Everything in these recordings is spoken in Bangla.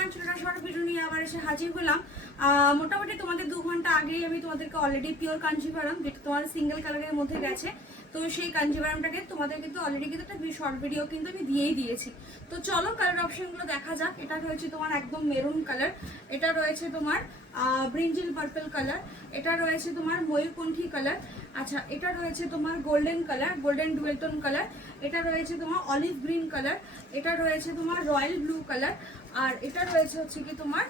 এভরিওয়ান, ছোটটা শর্ট ভিডিও নিয়ে আবার এসে হাজির হলাম। মোটামুটি তোমাদের 2 ঘন্টা আগেই আমি তোমাদেরকে অলরেডি পিওর কাঞ্জিভারাম, যেটা তোমার সিঙ্গেল কালারের মধ্যে গেছে, তো সেই কাঞ্জিভারামটাকে তোমাদের কিন্তু অলরেডি কিন্তু একটা শর্ট ভিডিও কিন্তু আমি দিয়েই দিয়েছি। তো চলো কালার অপশনগুলো দেখা যাক। এটা রয়েছে তোমার একদম মেরুন কালার, এটা রয়েছে তোমার ব্রিঞ্জিল পার্পল কালার, এটা রয়েছে তোমার ময়ূরকণ্ঠী কালার, আচ্ছা এটা রয়েছে তোমার golden colour, golden dual tone colour, এটা রয়েছে তোমার অলিভ গ্রিন কালার, এটা রয়েছে তোমার রয়্যাল ব্লু কালার, আর এটা রয়েছে হচ্ছে কি তোমার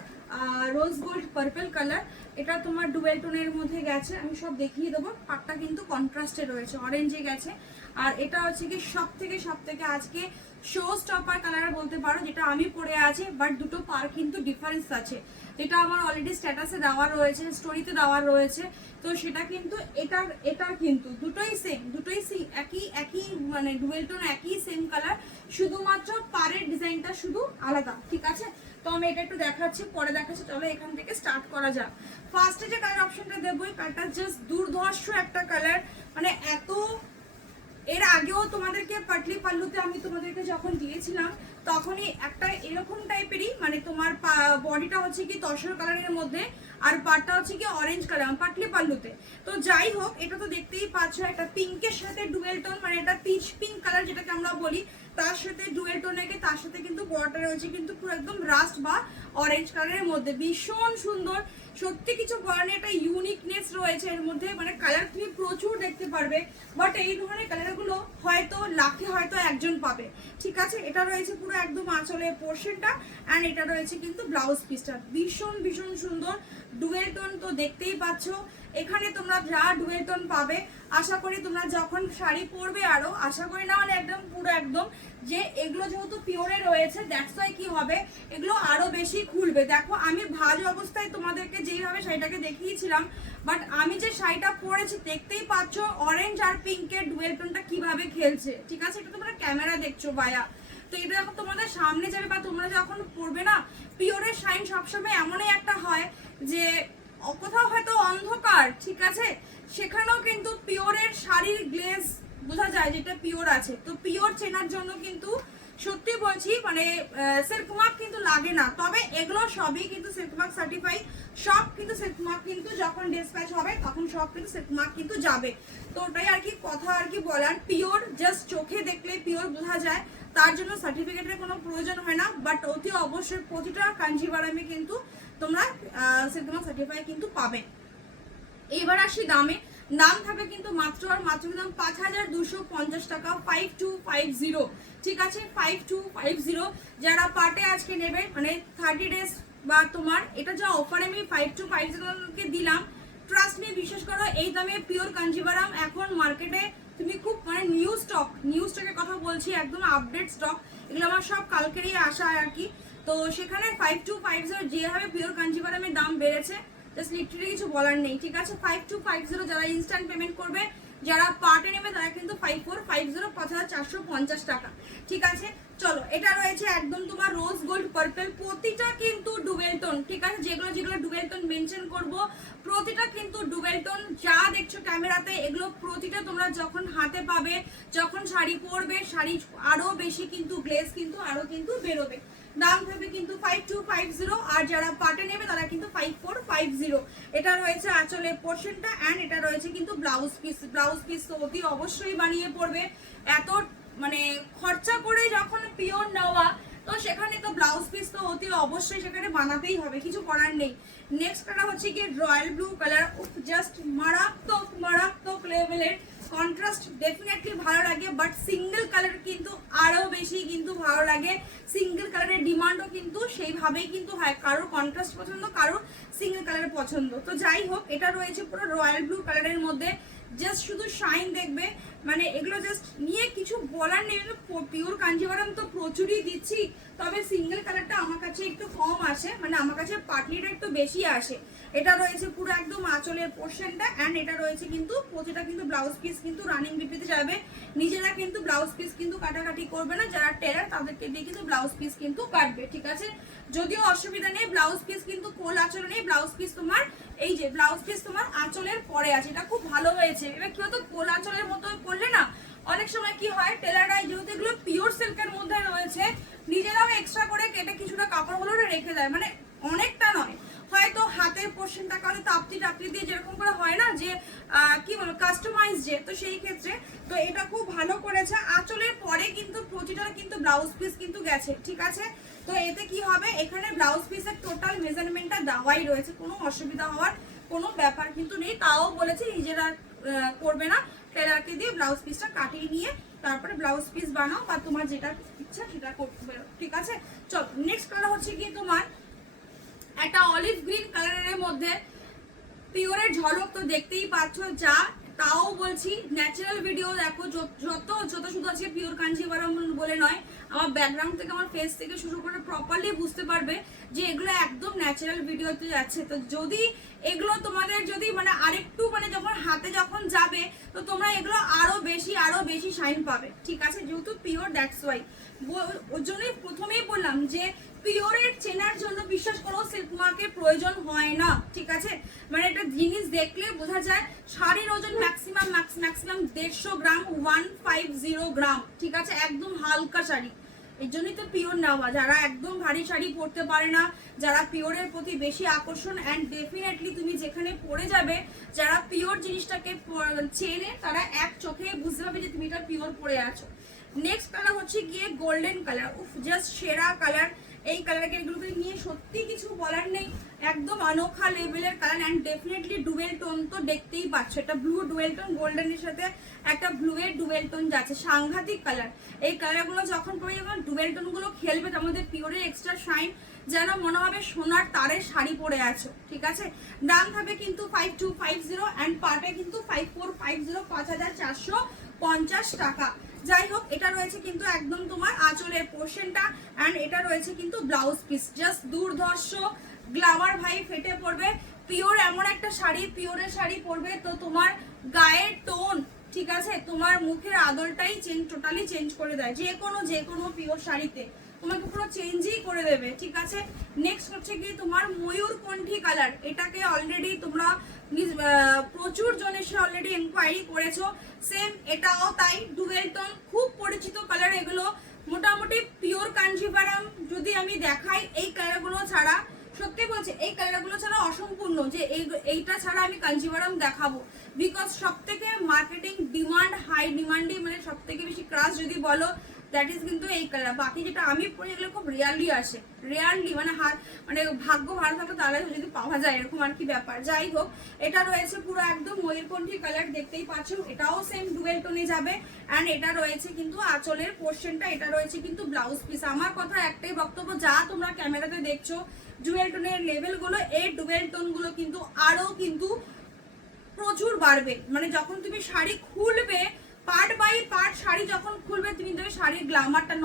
রোজ গোল্ড পার্পল কালার। এটা তোমার ডুয়েল টোনের মধ্যে গেছে, আমি সব দেখিয়ে দেবো। পাটটা কিন্তু কন্ট্রাস্টে রয়েছে, অরেঞ্জে গেছে। আর এটা হচ্ছে কি সব থেকে আজকে শো স্টপার কালার বলতে পারো, যেটা আমি পরে আছি, বাট দুটো পার কিন্তু ডিফারেন্স আছে। যেটা আমার অলরেডি স্ট্যাটাসে দেওয়া রয়েছে, স্টোরিতে দেওয়া রয়েছে, তো সেটা কিন্তু এটার কিন্তু দুটোই সেম একই মানে ডুয়েল টোন, একই সেম কালার, শুধুমাত্র পারের ডিজাইনটা শুধু আলাদা, ঠিক আছে? তো আমি এটা একটু দেখাচ্ছি, পরে দেখাচ্ছি। চলো এখান থেকে স্টার্ট করা যাক। ফার্স্টে যে কালার অপশনটা দেবো, এই কালারটা জাস্ট দুর্ধর্ষ একটা কালার, মানে এত এর আগেও তোমাদেরকে পাটলি পাল্লুতে আমি তোমাদেরকে যখন দিয়েছিলাম তখনই একটা এরকম টাইপেরই, মানে তোমার বডিটা হচ্ছে কি তসর কালারের মধ্যে আর পাটটা হচ্ছে কি অরেঞ্জ কালার পাটলি পাল্লুতে। তো যাই হোক, এটা তো দেখতেই পাচ্ছ একটা পিঙ্কের সাথে ডুয়েল টোন, মানে এটা পিচ পিঙ্ক কালার যেটাকে আমরা বলি, তার সাথে ডুয়েল টোনেকে, তার সাথে কিন্তু বর্ডারটা রয়েছে কিন্তু পুরো একদম রাস্ট বা অরেঞ্জ কালারের মধ্যে, ভীষণ সুন্দর। সত্যি কিছু বলার নেই, একটা ইউনিকনেস রয়েছে এর মধ্যে, মানে কালার তুমি প্রচুর দেখতে পারবে, বাট এই ধরনের কালারগুলো হয়তো লাখে হয়তো একজন পাবে, ঠিক আছে? এটা রয়েছে পুরো একদম আঁচলের পোর্শনটা, অ্যান্ড এটা রয়েছে কিন্তু ব্লাউজ পিসটা, ভীষণ সুন্দর ডুয়েল টোন। তো দেখতেই পাচ্ছ এখানে তোমরা যা ডুয়েল টোন পাবে, আশা করি তোমরা যখন শাড়ি পরবে, আরো আশা করি না হলে একদম পুরো একদম, যে এগুলো যেহেতু পিওরে রয়েছে দ্যাটস ওয়াই কি হবে, এগুলো আরো বেশি খুলবে। দেখো আমি ভালো অবস্থায় তোমাদেরকে যেইভাবে শাড়িটাকে দেখিয়েছিলাম, বাট আমি যে শাড়িটা পরেছি দেখতেই পাচ্ছ অরেঞ্জ আর পিঙ্কের ডুয়েল টোনটা কিভাবে খেলছে, ঠিক আছে? এটা তোমরা ক্যামেরা দেখছো ভাইয়া, তো এটা যখন তোমাদের সামনে যাবে বা তোমরা যখন পরবে না, পিওরের শাইন সবসময় এমনই একটা হয় যে কোথাও হয়তো অন্ধকার, ঠিক আছে, সেখানেও কিন্তু পিওরের শাড়ির গ্লেজ বোঝা যায় যেটা পিওর আছে। তো পিওর চেনার জন্য কিন্তু সত্যি বলছি, মানে সিল্ক মার্ক কিন্তু লাগে না, তবে এগুলো সবই কিন্তু সিল্ক মার্ক সার্টিফাই, সব কিন্তু সিল্ক মার্ক কিন্তু যখন ডিসপ্যাচ হবে তখন সব কিন্তু সিল্ক মার্ক কিন্তু যাবে। তো ওটাই আর কি কথা আর কি বলার, পিওর জাস্ট চোখে দেখলে পিওর বোঝা যায়, তার জন্য সার্টিফিকেটের কোনো প্রয়োজন হয় না, বাট অতি অবশ্যই প্রতিটা কাঞ্জিভারামে কিন্তু তোমরা সিল্ক মার্ক সার্টিফাই কিন্তু পাবে। এবার আসি দামে, দাম থাকবে কিন্তু মাত্র আর মাত্র দাম 5250 টাকা, 5250, ঠিক আছে? 5250 যারা পার্টে আজকে নেবে, মানে 30 ডেজ বা তোমার এটা যা অফারে আমি 5250 দিলাম, ট্রাস্ট মি, বিশ্বাস করো এই দামে পিওর কাঞ্জিভারাম এখন মার্কেটে তুমি খুব, মানে নিউ স্টকের কথা বলছি, একদম আপডেট স্টক, এগুলো আমার সব কালকেরই আসা আর কি। তো সেখানে 5250 যেভাবে পিওর কাঞ্জিভারামের দাম বেড়েছে, জাস্ট লিটারালি কিছু বলার নেই, ঠিক আছে? 5250 যারা ইনস্ট্যান্ট পেমেন্ট করবে, যারা পার্টে নেবে তারা কিন্তু 5450, 5450 টাকা, ঠিক আছে? চলো এটা রয়েছে একদম তোমার রোজ গোল্ড পার্পল, প্রতিটা কিন্তু ডুয়েল টোন, ঠিক আছে? যেগুলো ডুয়েল টোন মেনশন করব, প্রতিটা কিন্তু ডুয়েল টোন। যা দেখছো ক্যামেরাতে এগুলো প্রতিটা তোমরা যখন হাতে পাবে, যখন শাড়ি পরবে, শাড়ি আরো বেশি কিন্তু গ্লেজ কিন্তু আরো কিন্তু বেরোবে। দাম থাকবে কিন্তু 5250, আর যারা পার্টে নেবে তারা কিন্তু 5450। এটা রয়েছে আঁচলের পোর্শনটা, অ্যান্ড এটা রয়েছে কিন্তু ব্লাউজ পিস তো অতি অবশ্যই বানিয়ে পড়বে, এত মানে খরচা করে যখন পিওর নেওয়া, তো সেখানে তো ব্লাউজ পিস তো অতি অবশ্যই সেখানে বানাতেই হবে, কিছু করার নেই। নেক্সট কালার হচ্ছে কি রয়্যাল ব্লু কালার, জাস্ট মারাত্মক লেভেলের কন্ট্রাস্ট, ডেফিনেটলি ভালো লাগে, বাট সিঙ্গেল কালার কিন্তু আরো বেশি কিন্তু ভালো লাগে। সিঙ্গেল কালারের ডিমান্ডও কিন্তু সেইভাবেই কিন্তু হয়, কারোর কন্ট্রাস্ট পছন্দ, কারোর সিঙ্গেল কালার পছন্দ। তো যাই হোক, এটা রয়েছে পুরো রয়্যাল ব্লু কালারের মধ্যে, জাস্ট শুধু শাইন দেখবে, মানে এগুলো জাস্ট নিয়ে কিছু বলার নেই। পিওর কাঞ্জিভারাম তো প্রচুরই দিচ্ছি, তবে সিঙ্গেল কালারটা আমার কাছে একটু কম আসে, মানে আমার কাছে পাটলিটা একটু বেশি আসে। এটা রয়েছে পুরো একদম আঁচলের পোর্শনটা, অ্যান্ড এটা রয়েছে কিন্তু প্রতিটা কিন্তু ব্লাউজ পিস কিন্তু রানিং বিপিতে যাবে, নিজেরা কিন্তু ব্লাউজ পিস কিন্তু কাটাকাটি করবে না, যারা টেলার তাদেরকে দিয়ে কিন্তু ব্লাউজ পিস কিন্তু কাটবে, ঠিক আছে? যদিও অসুবিধা নেই, ব্লাউজ পিস কিন্তু কোল আঁচল নেই, ব্লাউজ পিস তোমার এই যে ব্লাউজ পিস তোমার আঁচলের পরে আছে, এটা খুব ভালো হয়েছে। এবার কি হতো, কোল আঁচলের মতো করলে না অনেক সময় কি হয়, টেলাররাই যেহেতু এগুলো পিওর সিল্কের মধ্যে রয়েছে, নিজেরাও এক্সট্রা করে কেটে কিছুটা কাপড়গুলো রেখে দেয়, মানে অনেকটা নয়, হয়তো হাতের পোর্শনটাকে হয়তো তাপ্তি টাপতি দিয়ে যেরকম করে হয় না যে কি বলবো কাস্টমাইজ যে, তো সেই ক্ষেত্রে তো এটা খুব ভালো করেছে। আঁচলের পরে কিন্তু প্রতিটা কিন্তু ব্লাউজ পিস কিন্তু গেছে, ঠিক আছে। তো এতে কি হবে, এখানে ব্লাউজ পিসের টোটাল মেজারমেন্টটা দেওয়াই রয়েছে, কোনো অসুবিধা হওয়ার কোনো ব্যাপার কিন্তু নেই। তাও বলেছি নিজেরা করবে না, টেলারকে দিয়ে ব্লাউজ পিসটা কাটিয়ে নিয়ে তারপরে ব্লাউজ পিস বানাও বা তোমার যেটা ইচ্ছা সেটা করতে পারো, ঠিক আছে। চলো নেক্সট কালার হচ্ছে কি তোমার একটা অলিভ গ্রিন কালারের মধ্যে পিওরের ঝলক তো দেখতেই পাচ্ছ, যা তাও বলছি ন্যাচারাল ভিডিও দেখো, যত শুধু আজকে পিওর কাঞ্জিভারম বলে নয়, আমার ব্যাকগ্রাউন্ড থেকে আমার ফেস থেকে শুরু করে প্রপারলি বুঝতে পারবে যে এগুলো একদম ন্যাচারাল ভিডিওতে যাচ্ছে। তো যদি এগুলো তোমাদের যদি মানে আরেকটু মানে যখন হাতে যখন যাবে তো তোমরা এগুলো আরো বেশি শাইন পাবে, ঠিক আছে, যেহেতু পিওর, দ্যাটস ওয়াই। ওর জন্যই প্রথমেই বললাম যে পিওরের চেনার জন্য বিশ্বাস করো সিল্ক মার্কের প্রয়োজন হয় না, ঠিক আছে। মানে একটা জিনিস দেখলে বোঝা যায় শাড়ির ওজন ম্যাক্সিমাম 150 গ্রাম, 150 গ্রাম, ঠিক আছে, একদম হালকা শাড়ি। এই জন্যই তো পিওর নেওয়া, যারা একদম ভারী শাড়ি পরতে পারে না, যারা পিওরের প্রতি বেশি আকর্ষণ, অ্যান্ড ডেফিনেটলি তুমি যেখানে পরে যাবে যারা পিওর জিনিসটাকে চেনে তারা এক চোখে বুঝতে পারবে যে তুমি এটা পিওর পরে আছো। নেক্সট কালার হচ্ছে গিয়ে গোল্ডেন কালার, উফ জাস্ট সেরা কালার। এই কালারকে এগুলোকে নিয়ে সত্যি কিছু বলার নেই, একদম অনোখা লেভেলের colour, and definitely dual tone তো দেখতেই পাচ্ছ, এটা ব্লু ডুয়েল টোন, গোল্ডেনের সাথে একটা ব্লু এর ডুয়েল টোন যাচ্ছে, সাংঘাতিক কালার। এই কালারগুলো যখন পরে যখন ডুয়েল টোনগুলো খেলবে তার মধ্যে পিওরের এক্সট্রা শাইন, যেন মনে হবে সোনার তারের শাড়ি পরে আছো, ঠিক আছে। দাম থাকবে কিন্তু 5250 অ্যান্ড পাটে কিন্তু 5450, 5450 টাকা। যাই হোক, এটা রয়েছে কিন্তু একদম তোমার আঁচলের পোর্শনটা, অ্যান্ড এটা রয়েছে কিন্তু ব্লাউজ পিস, জাস্ট দুর্ধর্ষ গ্লামার ভাই ফেটে পড়বে। পিওর এমন একটা শাড়ি, পিওরের শাড়ি পরবে তো তোমার গায়ের টোন, ঠিক আছে, তোমার মুখের আদলটাই টোটালি চেঞ্জ করে দেয়, যে কোনো পিওর শাড়িতে তোমাকে পুরো চেঞ্জই করে দেবে, ঠিক আছে। নেক্সট হচ্ছে কি তোমার ময়ূরকণ্ঠী কালার, এটাকে অলরেডি তোমরা প্রচুর জন এসে অলরেডি এনকোয়ারি করেছো, সেম এটাও তাই, ডুয়েল টোন, খুব পরিচিত কালার এগুলো। মোটামুটি পিওর কাঞ্জিভারম যদি আমি দেখাই এই কালারগুলো ছাড়া, সত্যি বলছি এই কালারগুলো ছাড়া অসম্পূর্ণ, যে এইটা ছাড়া আমি কাঞ্জিভারম দেখাবো, বিকজ সব থেকে মার্কেটিং ডিমান্ড, হাই ডিমান্ডই, মানে সব থেকে বেশি ক্রাশ যদি বলো দ্যাট ইজ কিন্তু এই কালার। বাকি যেটা আমি পরি এগুলো খুব রেয়ারলি আসে, রেয়ারলি, মানে মানে ভাগ্য ভালো থাকলে তাহলে যদি পাওয়া যায় এরকম আর কি ব্যাপার। যাই হোক, এটা রয়েছে পুরো একদম ময়ূরকণ্ঠী কালার, দেখতেই পাচ্ছ, এটাও সেম ডুয়েল টোনে যাবে, অ্যান্ড এটা রয়েছে কিন্তু আঁচলের পোর্শনটা, এটা রয়েছে কিন্তু ব্লাউজ পিস। আমার কথা একটাই বক্তব্য, যা তোমরা ক্যামেরাতে দেখছো ডুয়েল টোনের লেভেলগুলো, এই ডুয়েল টোনগুলো কিন্তু আরো কিন্তু প্রচুর বাড়বে, মানে যখন তুমি শাড়ি খুলবে পার্ট বাই পার্ট শাড়ি যখন খুলবে তুমি দেখবে শাড়ির গ্লামারটা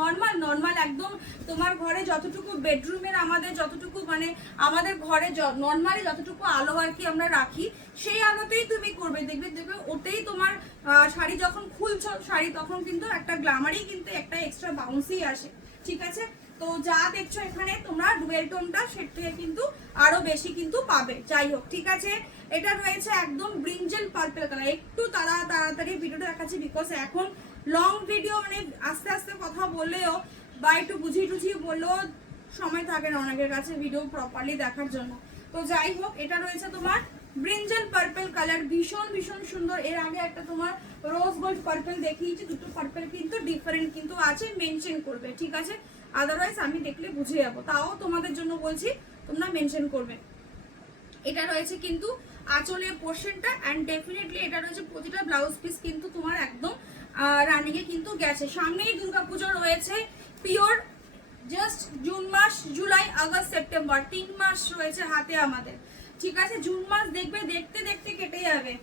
নর্মাল একদম তোমার ঘরে যতটুকু বেডরুমের আমাদের যতটুকু মানে আমাদের ঘরে নর্মালি যতটুকু আলো আর কি আমরা রাখি সেই আলোতেই তুমি করবে, দেখবে ওতেই তোমার শাড়ি যখন খুলছো শাড়ি তখন কিন্তু একটা গ্লামারই কিন্তু একটা এক্সট্রা বাউন্সই আসে, ঠিক আছে। তো যা দেখছো এখানে তোমরা ডুয়েল টোনটা সেটা থেকে কিন্তু আরো বেশি কিন্তু পাবে। যাই হোক, ঠিক আছে, এটা রয়েছে একদম ব্রিঞ্জেল পার্পল কালার। একটু তাড়াতাড়ি ভিডিওটা দেখাচ্ছি বিকজ এখন লং ভিডিও মানে আস্তে আস্তে কথা বললেও বা একটু বুঝিয়ে বললেও সময় থাকে না অনেকের কাছে ভিডিও প্রপারলি দেখার জন্য। তো যাই হোক, এটা রয়েছে তোমার ব্রিঞ্জেল পার্পল কালার, ভীষণ সুন্দর। এর আগে একটা তোমার রোজ গোল্ড পার্পল দেখিয়েছি, দুটো পার্পল কিন্তু ডিফারেন্ট কিন্তু আছে, মেনশন করবে, ঠিক আছে, আদারওয়াইজ আমি দেখলে বুঝে যাবো, তাও তোমাদের জন্য বলছি তোমরা মেনশন করবে। এটা রয়েছে কিন্তু আঁচলের পোর্শনটা, অ্যান্ড ডেফিনেটলি এটা রয়েছে প্রতিটা ব্লাউজ পিস কিন্তু তোমার একদম রানিংয়ে কিন্তু গেছে। সামনেই দুর্গাপুজো রয়েছে, পিওর জাস্ট জুন মাস, জুলাই, আগস্ট, সেপ্টেম্বর 3 মাস রয়েছে হাতে আমাদের, ঠিক আছে। জুন মাস দেখবে দেখতে কেটে যাবে,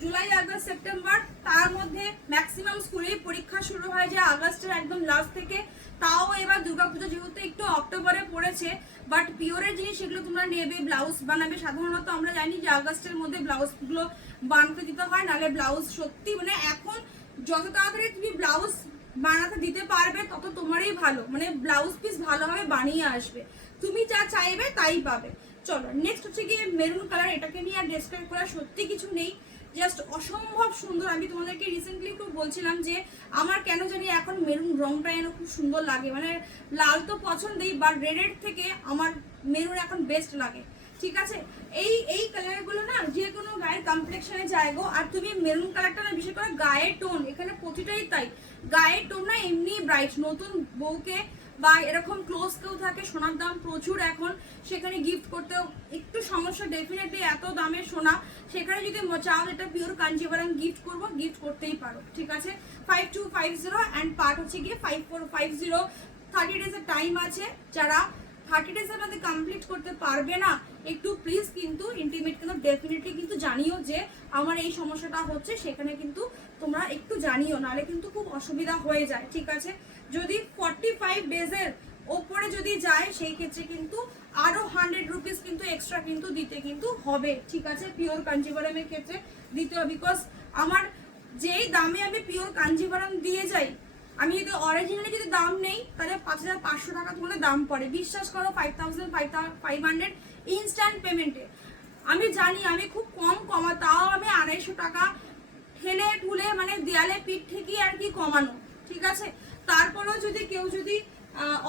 জুলাই, আগস্ট, সেপ্টেম্বর, তার মধ্যে ম্যাক্সিমাম স্কুলেই পরীক্ষা শুরু হয় যে আগস্টের একদম লাস্ট থেকে। তাও এবার দুর্গাপুজো যেহেতু একটু অক্টোবরে পড়েছে, বাট পিওরের জিনিস সেগুলো তোমরা নেবে, ব্লাউজ বানাবে। সাধারণত আমরা জানি যে আগস্টের মধ্যে ব্লাউজগুলো বানাতে দিতে হয়, নাহলে ব্লাউজ সত্যি মানে এখন যত তাড়াতাড়ি তুমি ব্লাউজ বানাতে দিতে পারবে তত তোমারই ভালো, মানে ব্লাউজ পিস ভালোভাবে বানিয়ে আসবে, তুমি যা চাইবে তাই পাবে। চলো নেক্সট হচ্ছে গিয়ে মেরুন কালার, এটাকে নিয়ে আর ডেসক্রাইব করার সত্যি কিছু নেই, জাস্ট অসম্ভব সুন্দর। আমি তোমাদেরকে রিসেন্টলি একটু বলছিলাম যে আমার কেন জানি এখন মেরুন রংটা যেন খুব সুন্দর লাগে, মানে লাল তো পছন্দই বাট রেডের থেকে আমার মেরুন এখন বেস্ট লাগে, ঠিক আছে। এই কালারগুলো না যে কোনো গায়ের কমপ্লেক্সনে যায় গো। আর তুমি মেরুন কালারটা না বিশেষ করে গায়ের টোন, এখানে প্রতিটাই তাই, গায়ের টোন না এমনি ব্রাইট, নতুন বউকে বা এরকম ক্লোজ কেউ থাকে, সোনার দাম প্রচুর এখন, সেখানে গিফট করতেও একটু সমস্যা ডেফিনেটলি, এত দামের সোনা, সেখানে যদি চাও এটা পিওর কাঞ্জিভারাম গিফট করবো, গিফট করতেই পারো, ঠিক আছে। 5250 অ্যান্ড পার্ট হচ্ছে গিয়ে 5450। 30 ডেজের টাইম আছে, যারা 30 ডেজের মধ্যে কমপ্লিট করতে পারবে না একটু প্লিজ কিন্তু ইন্টিমেট কিন্তু ডেফিনেটলি কিন্তু জানিও যে আমার এই সমস্যাটা হচ্ছে, সেখানে কিন্তু তোমরা একটু জানিও, নাহলে কিন্তু খুব অসুবিধা হয়ে যায়, ঠিক আছে। যদি 45 ডেজের ওপরে যদি যায় সেই ক্ষেত্রে কিন্তু আরো 100 রুপিস কিন্তু এক্সট্রা কিন্তু দিতে কিন্তু হবে, ঠিক আছে, পিওর কাঞ্জিভারামের ক্ষেত্রে দিতে হবে। বিকজ আমার যেই দামে আমি পিওর কাঞ্জিভারাম দিয়ে যাই, আমি যদি অরিজিনালি যদি দাম নেই তাহলে 5500 টাকা তোমাদের দাম পড়ে, বিশ্বাস করো। 5500 ইনস্ট্যান্ট পেমেন্টে। আমি জানি আমি খুব কমা, তাও আমি 250 টাকা ঠেলে ঠুলে মানে দেয়ালে পিঠ ঠেকিয়ে আর কি কমানো, ঠিক আছে। তারপরেও যদি কেউ যদি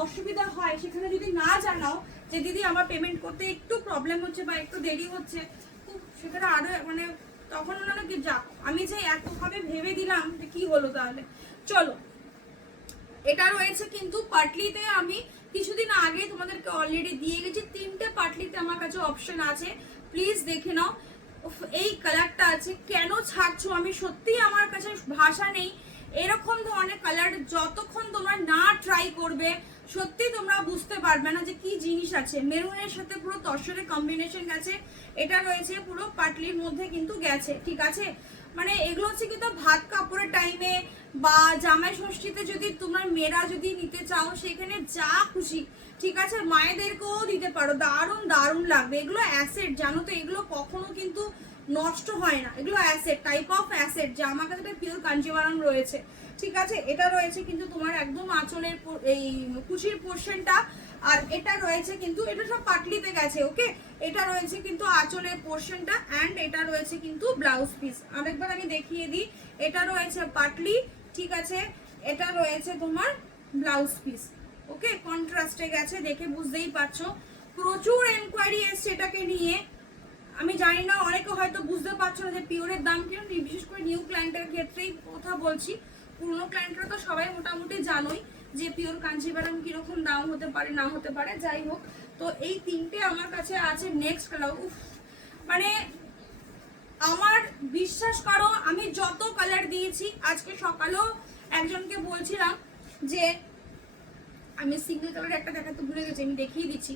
অসুবিধা হয়, সেখানে যদি না জানাও যে দিদি আমার পেমেন্ট করতে একটু প্রবলেম হচ্ছে বা একটু দেরি হচ্ছে, সেখানে আরো মানে তখন ওনারা কি যা আমি যে এতভাবে ভেবে দিলাম যে কি হলো তাহলে। চলো, এটা রয়েছে কিন্তু পাটলিতে, আমি কিছুদিন আগে তোমাদেরকে অলরেডি দিয়ে গেছি, 3টে পাটলিতে আমার কাছে অপশন আছে, প্লিজ দেখে নাও। এই কালারটা আছে, কেন ছাড়ছো আমি সত্যি আমার কাছে ভাষা নেই। এরকম ধরনের কালার যতক্ষণ তোমরা না ট্রাই করবে সত্যি তোমরা বুঝতে পারবে না যে কি জিনিস আছে। মেরুনের সাথে পুরো তসরের কম্বিনেশন গেছে, এটা রয়েছে পুরো পাটলির মধ্যে কিন্তু গেছে, ঠিক আছে। মানে এগুলো হচ্ছে কিন্তু ভাত কাপড়ের টাইমে বা জামাই ষষ্ঠীতে যদি তোমার মেয়েরা যদি নিতে চাও, সেখানে যা খুশি, ঠিক আছে, মায়েদেরকেও দিতে পারো, দারুণ দারুণ লাগবে। এগুলো অ্যাসেট, জানো তো, এগুলো কখনো কিন্তু নষ্ট হয় না, এগুলো অ্যাসেট, টাইপ অফ অ্যাসেট, যা আমার কাছে পিওর কাঞ্জিভারাম রয়েছে, ঠিক আছে। এটা রয়েছে কিন্তু তোমার একদম আঁচলের এই কুচির পোর্শনটা, আর এটা রয়েছে কিন্তু এটা সব পাটলিতে গেছে, ওকে। এটা রয়েছে কিন্তু আঁচলের পোর্শনটা, অ্যান্ড এটা রয়েছে কিন্তু ব্লাউজ পিস। আরেকবার আমি দেখিয়ে দিই, এটা রয়েছে পাটলি, ঠিক আছে, এটা রয়েছে তোমার ব্লাউজ পিস, ওকে। কন্ট্রাস্টে গেছে, দেখে বুঝতেই পারছো। প্রচুর এনকোয়ারি এসছে এটাকে নিয়ে, আমি জানি না অনেকে হয়তো বুঝতে পারছো না যে পিওরের দাম কিরকম, বিশেষ করে নিউ ক্লায়েন্টের ক্ষেত্রেই কথা বলছি। পুরনো ক্লায়েন্টরা তো সবাই মোটামুটি জানোই যে পিওর কাঞ্জিভারাম কিরকম দাম হতে পারে না হতে পারে, যাই হোক। তো এই 3টে আমার কাছে আছে। নেক্সট কালার, উফ, মানে আমার বিশ্বাস করো আমি যত কালার দিয়েছি, আজকে সকালেও একজনকে বলছিলাম যে আমি সিঙ্গেল কালার একটা দেখাতে ভুলে গেছি, আমি দেখিয়ে দিচ্ছি।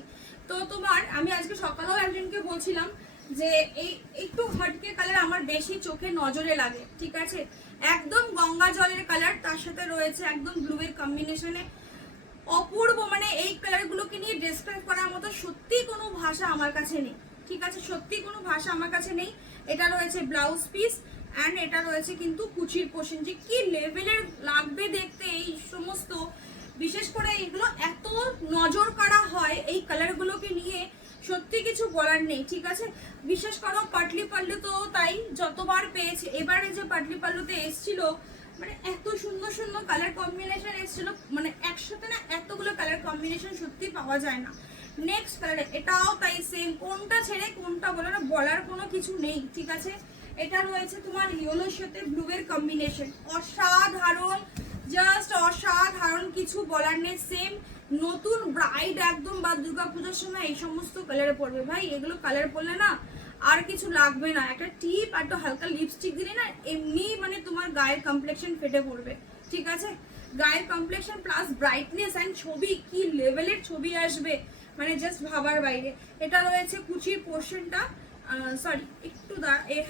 তো তোমার আমি আজকে সকালেও একজনকে বলছিলাম যে এই একটু হটকে কালার আমার বেশি চোখে নজরে লাগে, ঠিক আছে। একদম গঙ্গা জলের কালার, তার সাথে রয়েছে একদম ব্লু এর কম্বিনেশনে, অপূর্ব। মানে এই কালারগুলোকে নিয়ে ডেসক্রাইব করার মতো সত্যি কোনো ভাষা আমার কাছে নেই, ঠিক আছে, সত্যি কোনো ভাষা আমার কাছে নেই। এটা রয়েছে ব্লাউজ পিস, অ্যান্ড এটা রয়েছে কিন্তু কুচির পোর্শন, যে কি লেভেলের লাগবে দেখতে এই সমস্ত, বিশেষ করে এগুলো এত নজর কাড়া হয় এই কালারগুলোকে নিয়ে, সত্যি কিছু বলার নেই, ঠিক আছে। বিশেষ করো পাটলি পাল্লু তো তাই, যতবার পেয়েছি, এবারে যে পাটলি পাল্লুতে এসছিল মানে এত সুন্দর সুন্দর কালার কম্বিনেশন এসেছিল, মানে একসাথে না এতগুলো কালার কম্বিনেশন সত্যি পাওয়া যায় না। নেক্সট কালার, এটাও তাই সেম, কোনটা ছেড়ে কোনটা বলে না বলার কোনো কিছু নেই, ঠিক আছে। এটা রয়েছে তোমার ইয়েলোর সাথে ব্লু এর কম্বিনেশন, অসাধারণ, জাস্ট অসাধারণ, কিছু বলার নেই। সেম নতুন ব্রাইড একদম বা দুর্গাপূজার সময় এই সমস্ত কালারে পড়বে ভাই, এগুলো কালার পরলে না আর কিছু লাগবে না, একটা টিপ আর একটা হালকা লিপস্টিক দিলে না এমনি মানে তোমার গায়ের কমপ্লেক্সন ফেটে পড়বে, ঠিক আছে। গায়ের কমপ্লেক্সন প্লাস ব্রাইটনেস অ্যান্ড ছবি, কি লেভেলের ছবি আসবে মানে জাস্ট ভাবার বাইরে। এটা রয়েছে কুচির পোর্শনটা, সরি একটু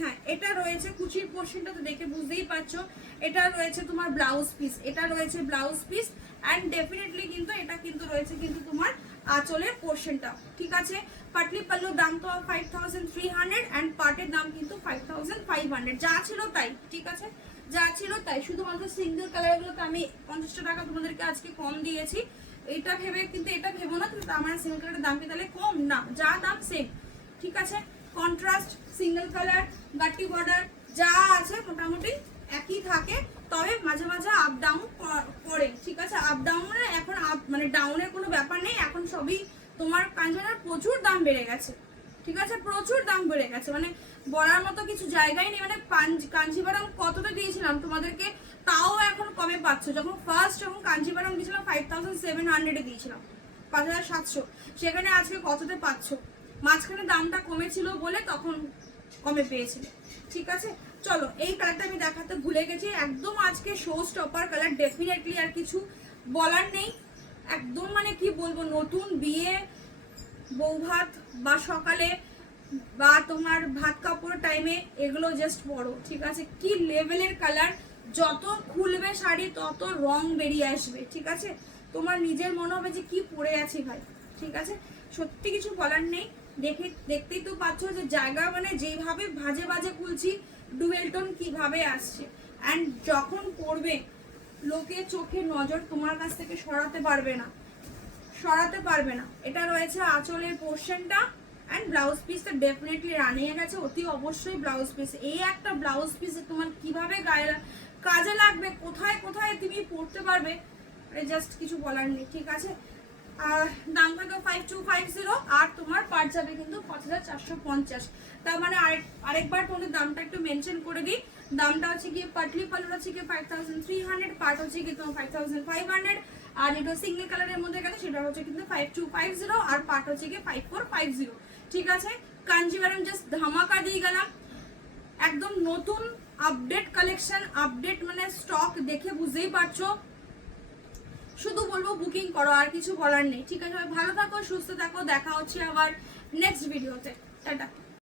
হ্যাঁ, এটা রয়েছে কুচির পোর্শনটা, তো দেখে বুঝতেই পারছো। এটা রয়েছে তোমার ব্লাউজ পিস, এটা রয়েছে ব্লাউজ পিস, অ্যান্ড ডেফিনেটলি কিন্তু এটা কিন্তু রয়েছে কিন্তু তোমার আঁচলের পোর্শনটা, ঠিক আছে। পাটলি পাল্লুর দাম তো 5300 অ্যান্ড পাটের দাম কিন্তু 5500, যা ছিল তাই, ঠিক আছে, যা ছিল তাই। শুধুমাত্র সিঙ্গেল কালারগুলোতে আমি 50 টাকা তোমাদেরকে আজকে কম দিয়েছি, এটা ভেবে কিন্তু এটা ভেবো না কিন্তু আমার সিঙ্গেল কালারের দাম কি তাহলে কম, না, যা দাম সেম, ঠিক আছে। কন্ট্রাস্ট সিঙ্গেল কালার গাটি বর্ডার যা আছে মোটামুটি একই থাকে, তবে মাঝে মাঝে আপ ডাউন করে, ঠিক আছে। আপ ডাউন এখন আপ মানে ডাউনের কোনো ব্যাপার নেই, এখন সবই তোমার কাঞ্জিভারাম প্রচুর দাম বেড়ে গেছে, ঠিক আছে, প্রচুর দাম বেড়ে গেছে, মানে বলার মতো কিছু জায়গাই নেই। মানে কাঞ্জিভারাম কতটা দিয়েছিলাম তোমাদেরকে, তাও এখন কমে পাচ্ছ। যখন কাঞ্জিভারাম দিয়েছিলাম 5700 দিয়েছিলাম, 5700, সেখানে আজকে কততে পাচ্ছ। মাঝখানে দামটা কমেছিল বলে তখন কমে পেয়েছিলে, ঠিক আছে। চলো এই কালারটা আমি দেখাতে ভুলে গেছি, একদম আজকে শো স্টপার কালার, ডেফিনেটলি আর কিছু বলার নেই। একদম মানে কি বলবো, নতুন বিয়ে, বৌভাত বা সকালে বা তোমার ভাত কাপড় টাইমে এগুলো জাস্ট পরো, ঠিক আছে। কি লেভেলের কালার, যত খুলবে শাড়ি তত রং বেরিয়ে আসবে, ঠিক আছে। তোমার নিজের মনে হবে যে কি পরে আছি ভাই, ঠিক আছে। সত্যি কিছু বলার নেই। দেখতেই তো পাচ্ছ যে জায়গা মানে যেভাবে ভাজে ভাজে খুলছি, ডুয়েল টোন কিভাবে আসছে। অ্যান্ড যখন পরবে লোকে চোখে নজর তোমার কাছ থেকে সরাতে পারবে না। এটা রয়েছে আঁচলের পোর্শনটা, অ্যান্ড ব্লাউজ পিসটা ডেফিনেটলি রানিয়ে গেছে, অতি অবশ্যই ব্লাউজ পিস। এই একটা ব্লাউজ পিসে তোমার কিভাবে গায়ে কাজে লাগবে, কোথায় কোথায় তুমি পরতে পারবে, জাস্ট কিছু বলার নেই, ঠিক আছে। আর দাম থাকবে 5250, আর তোমার পার যাবে কিন্তু 5450। তার মানে আরেকবার তোমাদের দামটা একটু মেনশন করে দিই। দামটা হচ্ছে গিয়ে পাটলি পালুর হচ্ছে গিয়ে 5300, পার্ট হচ্ছে গিয়ে তোমার 5500, আর যেটা সিঙ্গেল কালারের মধ্যে গেছে সেটা হচ্ছে কিন্তু 5250, আর পার্ট হচ্ছে গিয়ে 5450, ঠিক আছে। কাঞ্জিভারাম জাস্ট ধামাকা দিয়ে গেলাম, একদম নতুন আপডেট কালেকশন, আপডেট মানে স্টক দেখে বুঝতেই পারছো। শুধু বলবো বুকিং করো, আর কিছু বলার নেই, ঠিক আছে। ভালো থাকো, সুস্থ থাকো, দেখা হচ্ছে আবার নেক্সট ভিডিওতে, টাটা।